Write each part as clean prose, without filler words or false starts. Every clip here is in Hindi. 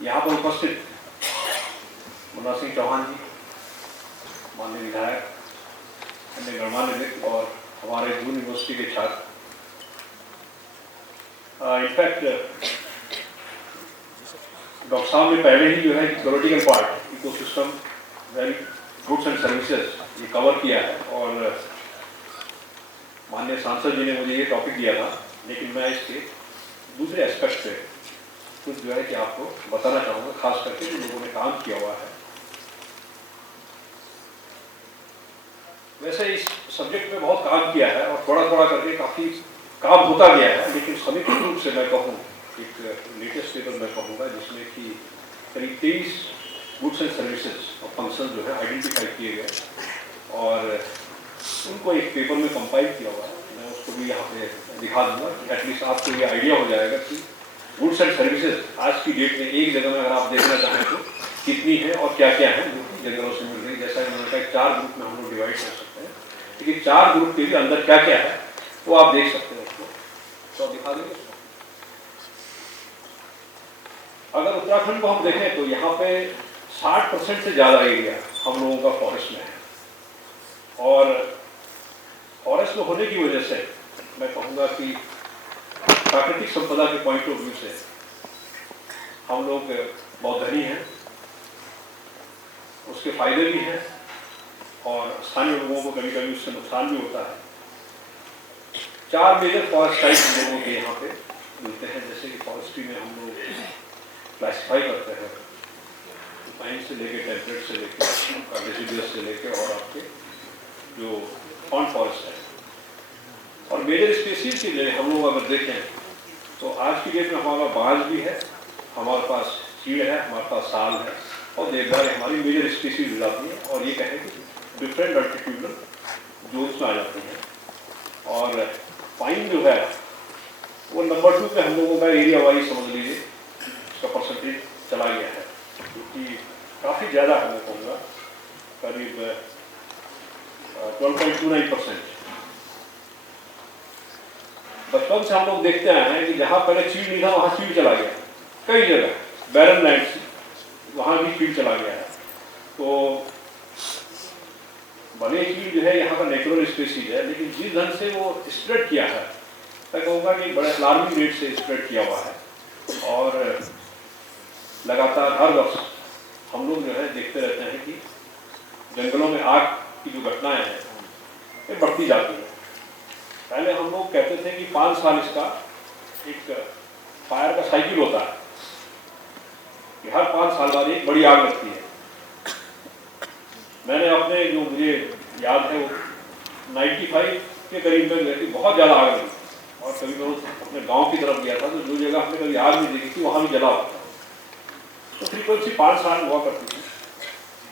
यहाँ पर उपस्थित मुन्ना सिंह चौहान जी, माननीय विधायक, अन्य गणमान्य व्यक्ति और हमारे जून यूनिवर्सिटी के छात्र। इनफैक्ट डॉक्टर साहब ने पहले ही जो है theoretical part ecosystem value goods and services ये कवर किया है और माननीय सांसद जी ने मुझे ये टॉपिक दिया था, लेकिन मैं इसके दूसरे एस्पेक्ट से कुछ जो है कि आपको बताना चाहूँगा, खास करके जो लोगों ने काम किया हुआ है। वैसे इस सब्जेक्ट में बहुत काम किया है और थोड़ा थोड़ा करके काफ़ी काम होता गया है, लेकिन समीक्षित रूप से मैं कहूँ एक लेटेस्ट पेपर मैं कहूँगा जिसमें कि करीब 23 गुड्स एंड सर्विसेज और फंक्शन जो है आइडेंटिफाई किए गए और उनको एक पेपर में कंपाइल किया हुआ है। मैं उसको भी यहाँ पे दिखा दूँगा कि एटलीस्ट आपको ये आइडिया हो जाएगा कि गुड्स एंड सर्विसेज आज की डेट में एक जगह में अगर आप देखना चाहें तो कितनी है और क्या क्या है जो कि जगहों से मिल रही है। जैसा कि मैंने कहा 4 ग्रुप में हम लोग डिवाइड कर सकते हैं, लेकिन 4 ग्रुप के भी अंदर क्या क्या है वो आप देख सकते हैं। उसको तो दिखा देंगे उसको। अगर उत्तराखंड को हम देखें तो यहाँ पे 60% से ज़्यादा एरिया हम लोगों का फॉरेस्ट में है और फॉरेस्ट में होने की वजह से मैं कहूँगा कि प्राकृतिक संपदा के पॉइंट ऑफ व्यू से हम लोग बहुत धनी हैं, उसके फायदे भी हैं और स्थानीय लोगों को कभी कभी उससे नुकसान भी होता है। 4 मेजर फॉरेस्ट टाइप हम लोगों के यहाँ पे मिलते हैं, जैसे कि फॉरेस्ट्री में हम लोग क्लासिफाई करते हैं पाइन से लेके टेम्परेट से लेके आपका डिसीडियस से लेके और आपके जो ऑन फॉरेस्ट है। और मेजर स्पीसीज के लिए हम लोग अगर देखें तो आज की डेट में हमारा बाज भी है, हमारे पास चीड़ है, हमारे पास साल है और देवदार हमारी मेजर स्पीसीज हो जाती है और ये कहें कि डिफरेंट अल्टीट्यूडल जोन्स में आ जाते हैं। और पाइन जो है वो नंबर 2 पे हम लोगों का एरिया वाइज समझ लीजिए उसका परसेंटेज चला गया है, क्योंकि काफ़ी ज़्यादा है। मैं कहूँगा करीब 12.29%। बचपन से हम लोग देखते आए हैं कि जहाँ पहले चीड़ नहीं था वहाँ चीड़ चला गया, कई जगह बैरन लैंड वहाँ भी चीड़ चला गया है। तो भले चीड़ जो है यहाँ का नेचुरल स्पीसीज है, लेकिन जिस ढंग से वो स्प्रेड किया है मैं कहूँगा कि बड़े अलार्मिंग रेट से स्प्रेड किया हुआ है और लगातार हर वर्ष हम लोग जो है देखते रहते हैं कि जंगलों में आग की जो घटनाएं हैं ये बढ़ती जाती हैं। पहले हम लोग कहते थे कि 5 साल इसका एक फायर का साइकिल होता है कि हर 5 साल बाद एक बड़ी आग लगती है। मैंने अपने जो मुझे याद है वो 95 के करीब में गई थी, बहुत ज़्यादा आग लगी और कभी मैं अपने गांव की तरफ गया था तो जो जगह हमने कभी आग नहीं देखी थी वहाँ भी जला हुआ था। तो फ्रीक्वेंसी 5 साल हुआ करती थी।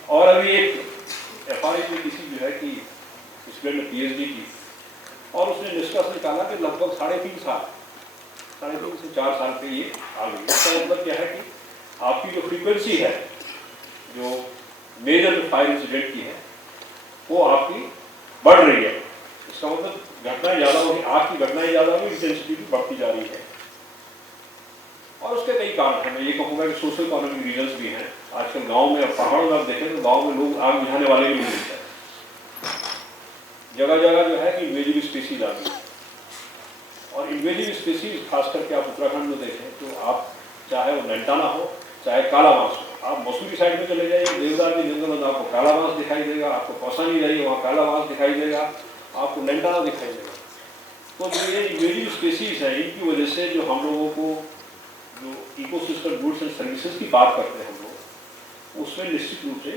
और अभी एक FRA में किसी जो है कि स्टूडेंट ने PhD की और उसने निष्कर्ष निकाला कि लगभग 3.5 से 4 साल पे ये आ गई। इसका मतलब क्या है कि आपकी जो फ्रीक्वेंसी है जो मेजर फायर इंसिडेंट की है वो आपकी बढ़ रही है। इसका मतलब घटनाएं ज़्यादा होगी, आग की घटनाएं ज़्यादा होगी, इंटेंसिटी भी बढ़ती जा रही है। और उसके कई कारण हैं। मैं ये कहूँगा कि सोशल इकोनॉमिक रीजन्स भी हैं। आजकल गाँव में और पहाड़ों में आप देखें तो गाँव में लोग आग बुझाने वाले भी नहीं मिलते हैं। जगह जगह जो है कि इन्वेजिव स्पीसीज आ गई और इन्वेजिव स्पीसीज खास करके आप उत्तराखंड में देखें तो आप चाहे वो नेंटाना हो चाहे काला बांस हो, आप मसूरी साइड में चले जाइए देवदार के जंगल में आपको काला बांस दिखाई देगा, आपको कौसानी जाइए वहाँ काला बांस दिखाई देगा, आपको नेंटाना दिखाई देगा। तो ये इन्वेजिव स्पीसीज है, इनकी वजह से जो हम लोगों को जो इकोसिस्टम गुड्स एंड सर्विसेज की बात करते हैं हम लोग, उसमें निश्चित रूप से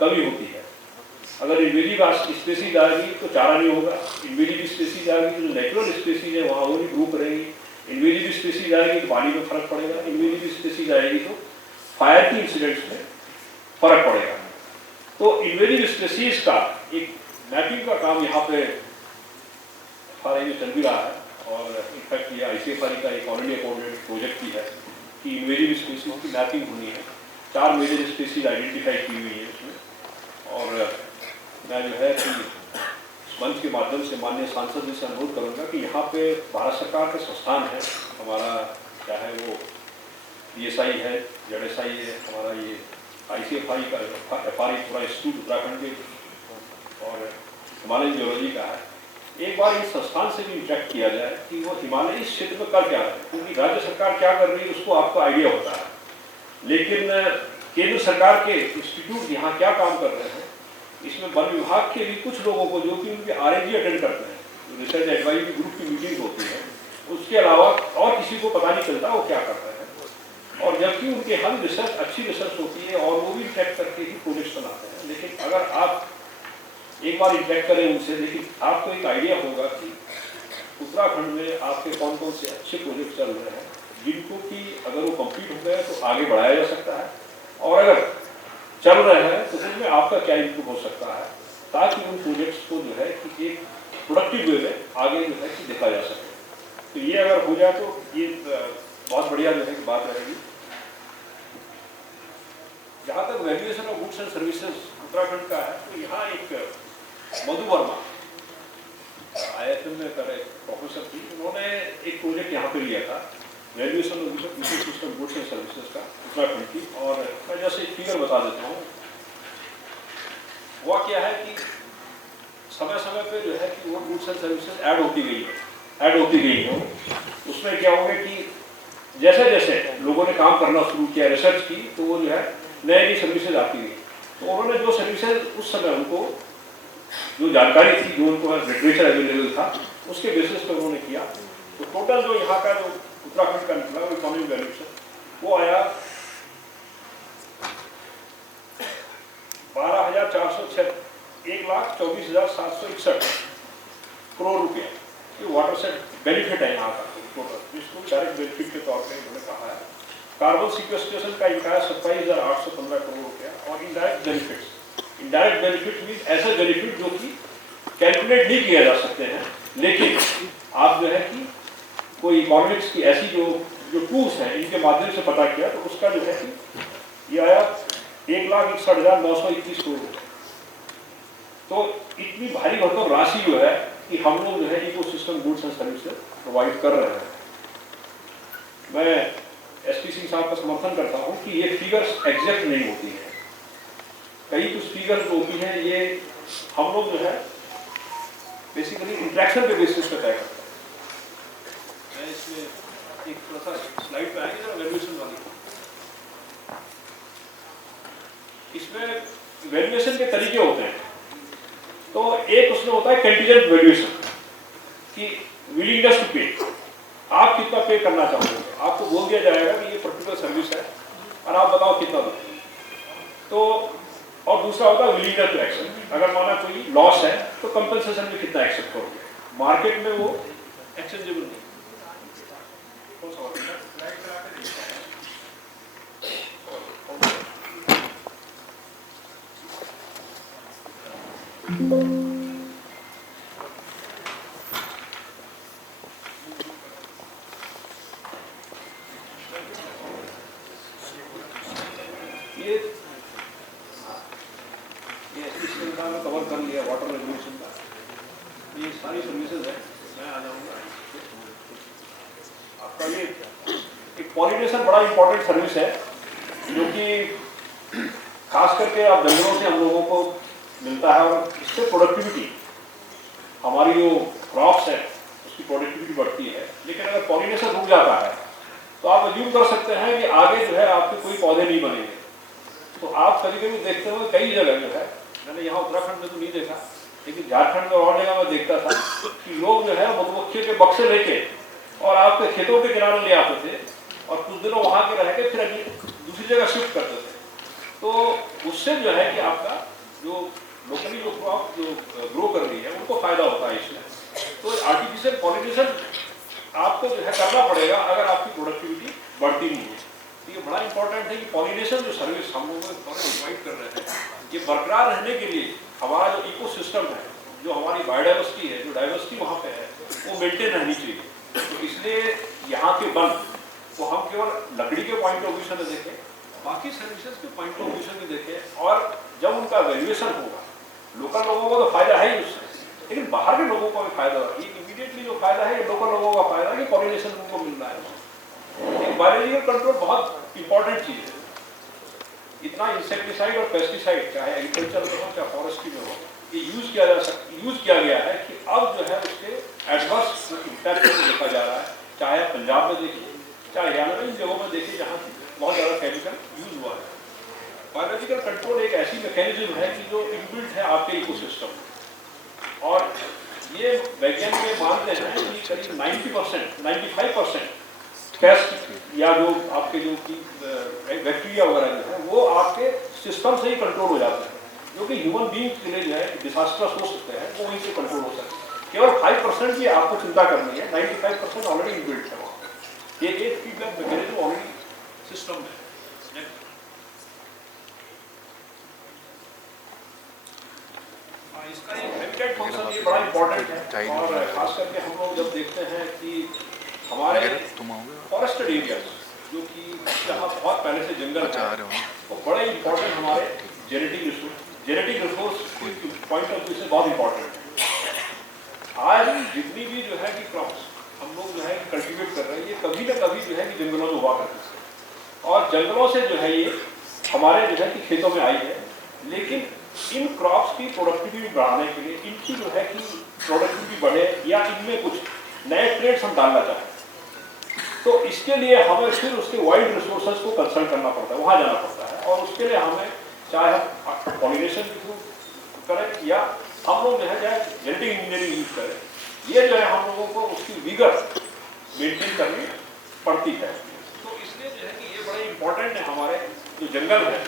कमी होती है। अगर इन्वेजिव स्पीसीज आएगी तो चारा नहीं होगा, इन्वेजिव स्पीसीज आएगी तो नेचुरल स्पीसीज है वहाँ वो भी ग्रुप रहेगी, इन्वेजिव स्पीसीज आएगी तो पानी में फर्क पड़ेगा, इन्वेजिव स्पीसीज आएगी तो फायर की इंसिडेंट्स में फर्क पड़ेगा। तो इन्वेजिव स्पीसीज का एक मैपिंग का काम यहाँ पे FRA में चल भी रहा है और इनफैक्ट ये ICFR का एक ऑल इंडिया कोऑर्डिनेटेड प्रोजेक्ट भी है कि इन्वेजिव स्पीसीज की मैपिंग होनी है। 4 मेजर स्पीसीज आइडेंटिफाई की हुई है इसमें और मैं जो है कि मंच के माध्यम से माननीय सांसद जी से अनुरोध करूँगा कि यहाँ पे भारत सरकार के संस्थान हैं, हमारा चाहे वो DSI है, ZSI है, हमारा ये ICFI का FRI पूरा इंस्टीट्यूट उत्तराखंड के और हिमालयन जियोलॉजी का है। एक बार इस संस्थान से भी इंटरेक्ट किया जाए कि वो हिमालयी क्षेत्र में कर क्या रहे हैं, क्योंकि राज्य सरकार क्या कर रही है उसको आपको आइडिया होता है, लेकिन केंद्र सरकार के इंस्टीट्यूट यहाँ क्या काम कर रहे हैं, इसमें वन विभाग के भी कुछ लोगों को जो कि उनके RAG अटेंड करते हैं, जो रिसर्च एडवाइजरी ग्रुप की मीटिंग होती है, उसके अलावा और किसी को पता नहीं चलता वो क्या कर रहे हैं। और जबकि उनके यहाँ रिसर्च अच्छी रिसर्च होती है और वो भी ट्रैक करके ही प्रोजेक्ट्स बनाते हैं, लेकिन अगर आप एक बार इंटरेक्ट करें उनसे, लेकिन आपको एक आइडिया होगा कि उत्तराखंड में आपके कौन कौन से अच्छे प्रोजेक्ट चल रहे हैं जिनको कि अगर वो कंप्लीट हो गए तो आगे बढ़ाया जा सकता है, और अगर चल रहे हैं तो उसमें आपका क्या इनपुट हो सकता है, ताकि उन प्रोजेक्ट्स को जो है कि एक प्रोडक्टिव वे में आगे जो है कि देखा जा सके। तो ये अगर हो जाए तो ये बहुत बढ़िया जो है कि बात रहेगी। जहाँ तक valuation of goods and services Uttarakhand का है, तो यहाँ एक मधु वर्मा IIM में करे प्रोफेसर थी, उन्होंने एक प्रोजेक्ट यहाँ पे लिया था valuation of ecosystem goods and services का उत्तराखंड की। और मैं जैसे एक फिगर बता देता हूँ, हुआ क्या है कि समय समय पे जो है कि वो गुड्स एंड सर्विसेज ऐड होती गई है। उसमें क्या होगा कि जैसे जैसे लोगों ने काम करना शुरू किया, रिसर्च की, तो वो जो है नई सर्विसेज आती गई। तो उन्होंने जो सर्विसेज उस समय उनको जो जानकारी थी, जो उनको लिटरेचर अवेलेबल था, उसके बेसिस पर उन्होंने किया। तो टोटल जो यहाँ का जो उत्तराखंड का निकला वो इकोनॉमिक वैल्यूएशन वो आया 12,406 1,24,761 करोड़ रुपया। ये वाटर से बेनिफिट है यहाँ का टोटल, जिसको डायरेक्ट बेनिफिट के तौर पर उन्होंने कहा है। कार्बन सिक्वेस्ट्रेशन का इनका 27,815 करोड़ रुपया। और इनडायरेक्ट बेनिफिट मीन ऐसे बेनिफिट जो कि कैलकुलेट नहीं किया जा सकते हैं, लेकिन आप जो है कि कोई इकोनॉमिक्स की ऐसी जो टूल्स हैं इनके माध्यम से पता किया, तो उसका जो है कि ये आया 1,61,921 करोड़। तो इतनी भारी भरकम राशि जो है कि हम लोग जो है ecosystem goods and services provide कर रहे हैं। मैं SP सिंह साहब का समर्थन करता हूँ कि ये फिगर्स एग्जैक्ट नहीं होती है, कई कुछ फिगर्स जो होती हैं ये हम लोग जो है बेसिकली इंट्रैक्शन के बेसिस पे तय करते हैं। मैं इसमें एक थोड़ा सा स्लाइड पे आएंगे जरा वैल्यूएशन वाली। इसमें वैल्यूएशन के तरीके होते हैं। तो एक उसमें होता है कंटीजेंट वैल्यूएशन कि विलिंगनेस टू पे, आप कितना पे करना चाहोगे। आपको बोल दिया जाएगा कि ये पर्टिकुलर सर्विस है और आप बताओ कितना दोगे। तो और दूसरा होता है विलिंगनेस टू एक्सेप्ट, अगर माना कोई लॉस है तो कंपनसेशन में कितना एक्सेप्ट करोगे। मार्केट में वो एक्सचेंजेबल नहीं। कवर कर लिया वाटर रेगुलेशन का, ये सारी सर्विसेज है। मैं आ जाऊंगा आपका ये एक पॉलिनेशन बड़ा इंपॉर्टेंट सर्विस है, जो कि खास करके आप जंगलों से हम लोगों को मिलता है और इससे प्रोडक्टिविटी हमारी जो क्रॉप्स है उसकी प्रोडक्टिविटी बढ़ती है। लेकिन अगर पॉलिनेशन रुक जाता है तो आप अज्यूम कर सकते हैं कि आगे जो है आपके कोई पौधे नहीं बनेंगे। तो आप कभी कभी देखते हुए कई जगह जो है, मैंने यहाँ उत्तराखंड में तो नहीं देखा, लेकिन झारखंड में और जगह में देखता था कि लोग जो है मधुमक्खियों के बक्से लेके और आपके खेतों के किनारे ले आते थे और कुछ दिनों वहाँ के रह के फिर अगली दूसरी जगह शिफ्ट करते थे। तो उससे जो है कि आपका जो लोकली जो क्रॉप जो ग्रो कर रही है उनको फायदा होता है इसमें। तो आर्टिफिशियल पॉलिनेशन आपको जो है करना पड़ेगा अगर आपकी प्रोडक्टिविटी बढ़ती नहीं है। तो ये बड़ा इंपॉर्टेंट है कि पॉलिनेशन जो सर्विस हम लोग प्रोवाइड कर रहे हैं, ये बरकरार रहने के लिए हमारा जो इकोसिस्टम है, जो हमारी बायोडाइवर्सिटी है, जो डाइवर्सिटी वहाँ पे है, वो मेंटेन रहनी चाहिए। तो इसलिए यहाँ के वन को हम केवल लकड़ी के पॉइंट ऑफ व्यू से देखें, बाकी सर्विसेज के पॉइंट ऑफ व्यू से भी देखें। और जब उनका वैल्यूएशन होगा, लोकल लोगों को तो फायदा है ही उससे, लेकिन बाहर के लोगों को भी फायदा होगा। ये इमीडिएटली जो फायदा है ये लोकल लोगों का फायदा है कि पॉलिनेशन उनको मिल रहा है। बायोलॉजिकल कंट्रोल बहुत इंपॉर्टेंट चीज़ है। इतना इंसेक्टिसाइड और पेस्टिसाइड चाहे एग्रीकल्चर में हो चाहे फॉरेस्ट्री में हो, ये यूज़ किया गया है कि अब जो है उसके एडवर्स इम्पैक्ट को देखा जा रहा है। चाहे पंजाब में देखिए, चाहे हरियाणा में, इन जगहों में देखिए जहाँ बहुत ज़्यादा केमिकल यूज़ हुआ है। बायोलॉजिकल कंट्रोल एक ऐसी मैकेनिज्म है कि जो इनबिल्ट है आपके इकोसिस्टम में, और ये वैज्ञानिक मानते हैं कि करीब 90%, 95% पेस्ट या जो आपके जो बैक्टीरिया वगैरह जो है वो आपके सिस्टम से ही कंट्रोल हो जाते हैं, जो कि ह्यूमन बींग के लिए जो है डिजास्टर्स हो सकते हैं, वो वहीं से कंट्रोल हो सकते हैं। केवल 5% की आपको चिंता करनी है, 95% ऑलरेडी इनबिल्ट है वहाँ। ये एक फीडबैक मैकेनिज्म ऑलरेडी सिस्टम में है। इसका एक हैबिटेट फंक्शन ये बड़ा इंपॉर्टेंट है, और खास करके हम लोग जब देखते हैं कि हमारे फॉरेस्टेड एरियाज जो कि जहाँ बहुत पहले से जंगल है, वो बड़े इंपॉर्टेंट हमारे genetic resource point of view से बहुत इंपॉर्टेंट है। आज जितनी भी जो है कि क्रॉप्स हम लोग जो है कल्टीवेट कर रहे हैं, ये कभी ना कभी जो है कि जंगलों में हुआ करते हैं, और जंगलों से जो है ये हमारे जो है कि खेतों में आई है। लेकिन इन क्रॉप्स की प्रोडक्टिविटी बढ़ाने के लिए, इनकी जो है कि प्रोडक्टिविटी बढ़े या इनमें कुछ नए ट्रेड्स हम डालना चाहें, तो इसके लिए हमें फिर उसके वाइल्ड रिसोर्सेज को कंसल्ट करना पड़ता है, वहाँ जाना पड़ता है। और उसके लिए हमें चाहे हम पॉलिनेशन के थ्रू करें या हम लोग जो है चाहे जेनेटिक इंजीनियरिंग यूज करें, ये जो है हम लोगों को उसकी विगर मेंटेन करनी पड़ती है। तो इसलिए जो है कि ये बड़े इंपॉर्टेंट है। हमारे जो जंगल है,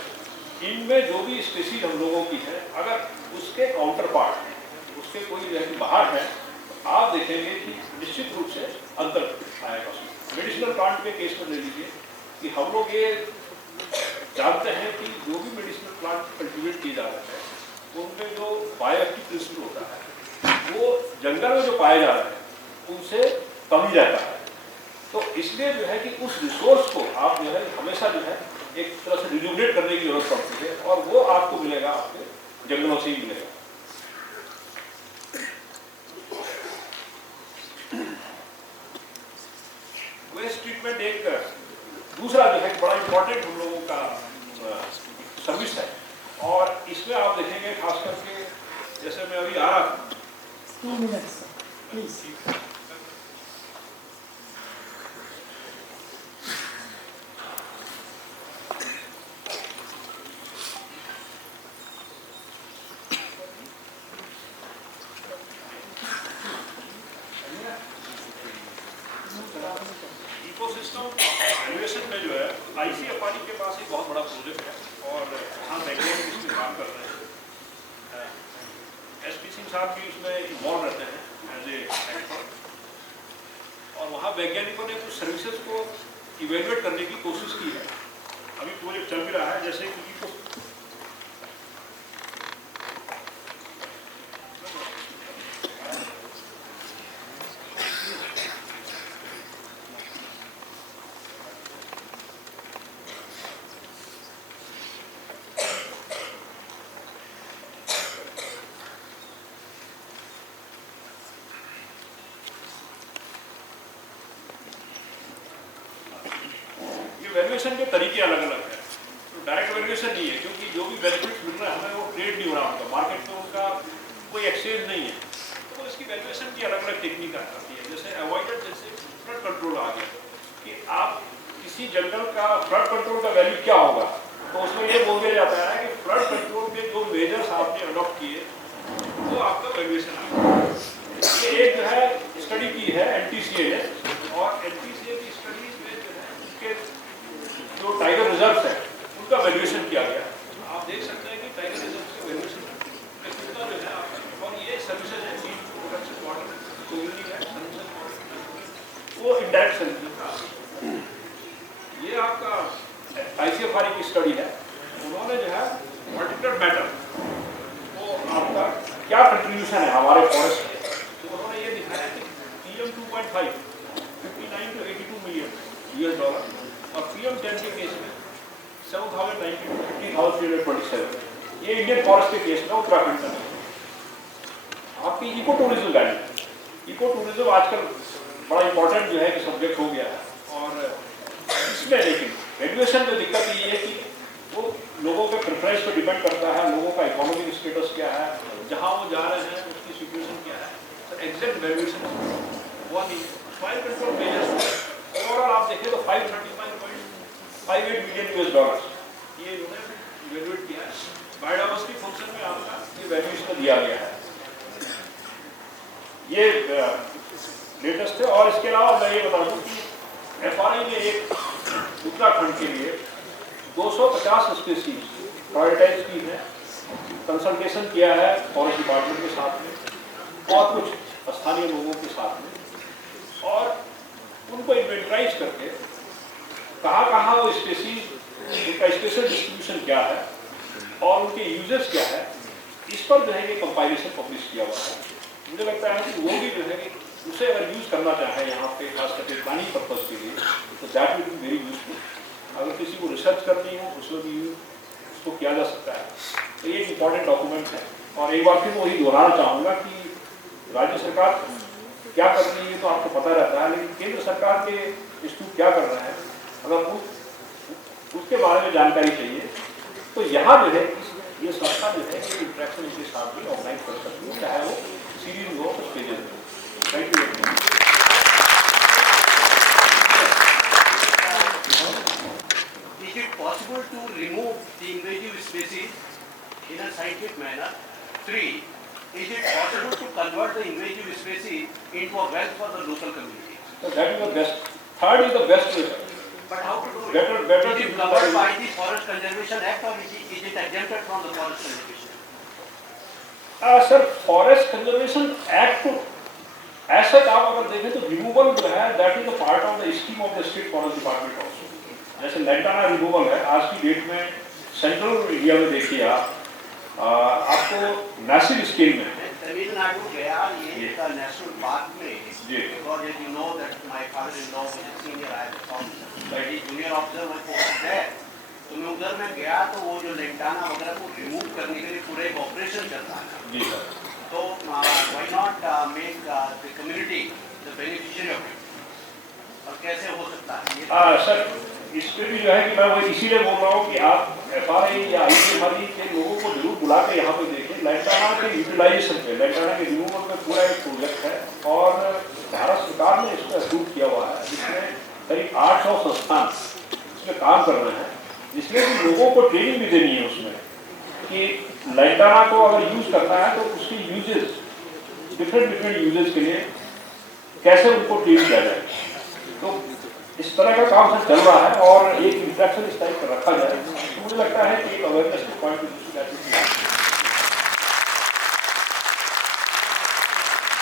इनमें जो भी स्पीसीज हम लोगों की है, अगर उसके काउंटर पार्ट उसके कोई जो है कि बाहर है, तो आप देखेंगे कि निश्चित रूप से अंतर आएगा उसमें। मेडिसिनल प्लांट के केस में ले लीजिए कि हम लोग ये जानते हैं कि जो भी मेडिसिनल प्लांट कल्टीवेट किए जा रहे हैं, उनमें जो बायोएक्टिव प्रिंसिपल होता है वो जंगल में जो पाए जा रहे हैं उनसे कम ही रहता है। तो इसलिए जो है कि उस रिसोर्स को आप जो है हमेशा जो है एक तरह से रिजुनेट करने की जरूरत पड़ती है, और वो आपको मिलेगा आपके जंगलों से ही मिलेगा। वेस्ट ट्रीटमेंट एक दूसरा जो है बड़ा इंपॉर्टेंट हम लोगों का सर्विस है, और इसमें आप देखेंगे खास करके जैसे मैं अभी आ रहा था 2 minutes, please. इकोसिस्टम एलिवेशन में जो है ICFR के पास एक बहुत बड़ा प्रोजेक्ट है, और हाँ वैज्ञानिक इसमें काम कर रहे हैं। SP सिंह साहब भी उसमें इन्वॉल्व रहते हैं एज ए एक्सपर्ट, और वहाँ वैज्ञानिकों ने कुछ सर्विसेज को इवेल्युएट करने की कोशिश की है। अभी प्रोजेक्ट चल भी रहा है, जैसे कि वैल्यूएशन के तरीके अलग अलग हैं। तो डायरेक्ट वैल्यूएशन नहीं है, क्योंकि जो भी बेनिफिट्स मिल रहा है हमें वो ट्रेड नहीं हो रहा होगा, मार्केट में उनका कोई एक्सचेंज नहीं है। तो इसकी वैल्यूएशन की अलग अलग टेक्निक आती है। जैसे अवॉइडेड, जैसे फ्लड कंट्रोल आ गया कि आप किसी जंगल का फ्लड कंट्रोल का वैल्यू क्या होगा, तो उसमें ये बोल दिया जाता है कि फ्लड कंट्रोल के जो मेजर्स आपने अडॉप्ट किए वो आपका वैल्यूएशन आ गया। ये एक जो है स्टडी की है NTCA ने, और NTCA की स्टडीज में जो है उनके जो टाइगर रिजर्व है उनका वैल्यूएशन किया गया। आप देख सकते हैं कि टाइगर रिजर्व के वैल्यूएशन कितना जो है, और ये सर्विसेज है प्रोडक्शन वाटर क्लीनिंग है सर्विसेज, वो इंडायरेक्ट सर्विसेज। ये आपका ICFR की स्टडी है, उन्होंने जो है पर्टिकुलर मैटर वो आपका क्या कंट्रीब्यूशन है हमारे फॉरेस्ट में, तो उन्होंने ये दिखाया कि PM 2.5 59 to 82 मिलियन $, और PM10 के केस में 7,090 ये इंडियन फॉरेस्ट के केस में उत्तराखंड का है। आपकी eco tourism value, eco tourism आजकल बड़ा इंपॉर्टेंट जो है कि सब्जेक्ट हो गया है, और इसमें लेकिन वैल्यूएशन में दिक्कत ये है कि वो लोगों के प्रेफरेंस पे डिपेंड करता है, लोगों का इकोनॉमिक स्टेटस क्या है, जहाँ वो जा रहे हैं उसकी सिचुएशन क्या है, तो एग्जैक्ट वैल्यूएशन हुआ नहीं। फाइल कंट्रोल मेजर्स ओवरऑल आप देखें तो $535.58 मिलियन ये इन्होंने वैल्यूएट किया है। बायोडाइवर्सिटी फंक्शन में आपका ये वैल्यूएशन दिया गया है, ये लेटेस्ट है। और इसके अलावा मैं ये बता दूं कि FRI ने एक उत्तराखंड के लिए 250 स्पीसीज प्रायोरिटाइज की है, कंसल्टेशन किया है फॉरेस्ट डिपार्टमेंट के साथ में और कुछ स्थानीय लोगों के साथ में, और उनको इन्वेंटराइज करके कहाँ वो स्पीसीज, उनका स्पेशल डिस्ट्रीब्यूशन क्या है और उनके यूजेस क्या है, इस पर जो है ये कंपाइलेशन पब्लिश किया हुआ है। मुझे लगता है कि वो भी जो है कि उसे अगर यूज़ करना चाहे यहाँ पे खास करके प्लानिंग पर्पज के लिए, तो that will be very useful. अगर किसी को रिसर्च करनी हो उसमें भी उसको किया जा सकता है, तो ये एक इम्पॉर्टेंट डॉक्यूमेंट है। और एक बार फिर वही दोहराना चाहूँगा कि राज्य सरकार क्या कर रही है तो आपको पता रहता है, लेकिन केंद्र सरकार के इंस्टीट्यूट क्या कर रहे हैं अगर उसके बारे में जानकारी चाहिए तो यहाँ जो है ये संस्था जो है इंटरेक्शन इनके साथ भी ऑर्गेनाइज कर सकती है, चाहे वो सीरीज हो तो स्टेजेस में। Thank you. Is it possible to remove the invasive species in a scientific manner? 3. Is it possible to convert the invasive species into a wealth for the local community? So that is the best. Third is the best way. But how to do it? Better is it covered by the Forest Conservation Act or is it exempted from the Forest Conservation Act? Sir forest conservation act ऐसा आप अगर देखें तो रिमूवल जो है that is the part of the scheme of the state forest department also. जैसे लैंटाना रिमूवल है आज की डेट में सेंट्रल इंडिया में देखिए आपको मैसिव स्केल में तमिलनाडु गया ये नेशनल पार्क में जी, because as you know that my father-in-law was a senior IAS officer, but he junior officer was there. तो मैं उधर में गया तो वो जो लेंटाना वगैरह को रिमूव करने के लिए पूरा एक ऑपरेशन चल रहा था जी सर। तो why not make the community the beneficiary of it? और कैसे हो सकता है सर इस पे भी जो है कि मैं वो इसीलिए बोल रहा हूँ कि आप FRI या ICMRI के लोगों को जरूर बुला के यहाँ पे देखें। लैंटाना के यूटिलाइजेशन पे, लैंटाना के रिमूवल पे पूरा एक प्रोजेक्ट है और भारत सरकार ने इसको अप्रूव किया हुआ है, जिसमें करीब 800 संस्थान इसमें काम कर रहे हैं, जिसमें कि लोगों को ट्रेनिंग भी देनी है उसमें कि लैंटाना को अगर यूज करना है तो उसके यूजेस डिफरेंट यूजेस के लिए कैसे उनको ट्रेन किया जाए। तो इस तरह का काम सर चल रहा है और एक इंट्रैक्शन इस टाइप का रखा जाए, तो मुझे लगता है कि एक अवेयरनेस